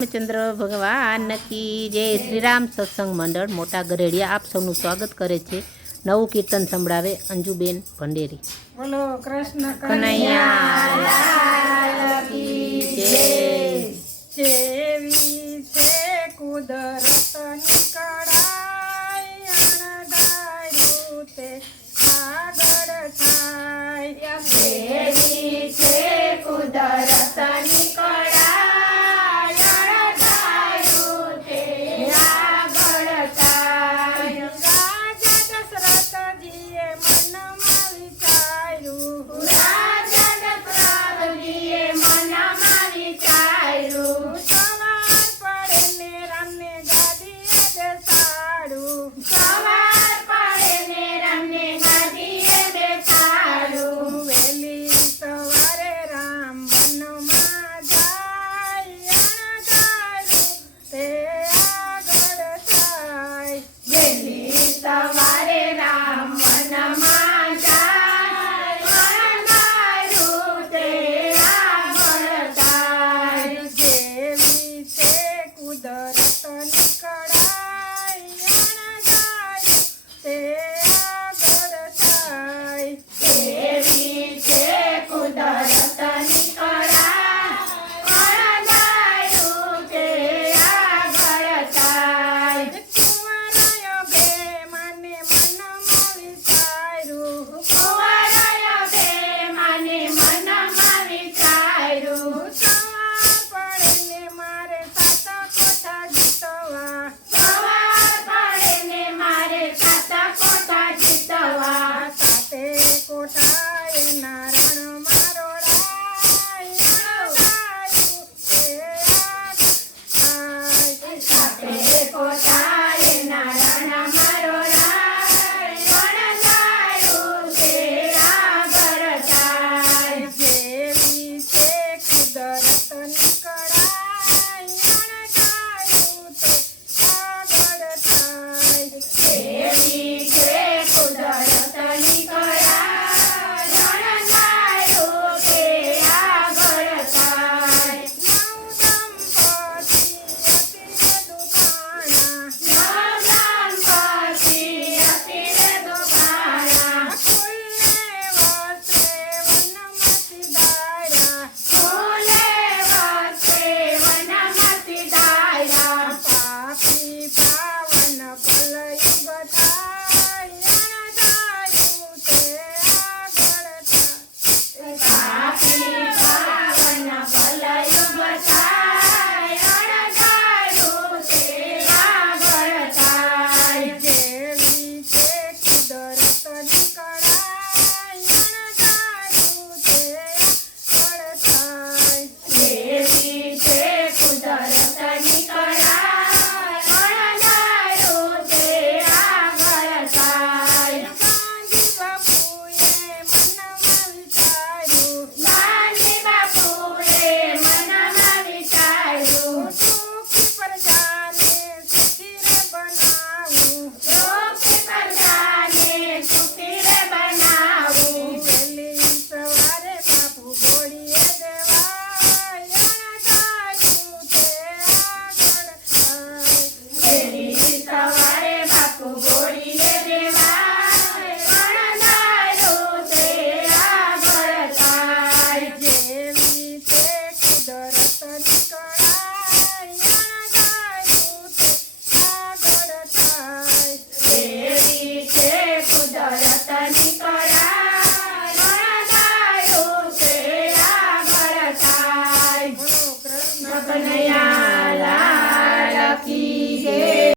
રામચંદ્ર ભગવાન કી જે શ્રીરામ સત્સંગ મંડળ મોટા ગરેડિયા આપ સૌનું સ્વાગત કરે છે. નવું કીર્તન સંભળાવે અંજુબેન ભંડેરી. બોલો કૃષ્ણ કનૈયા estava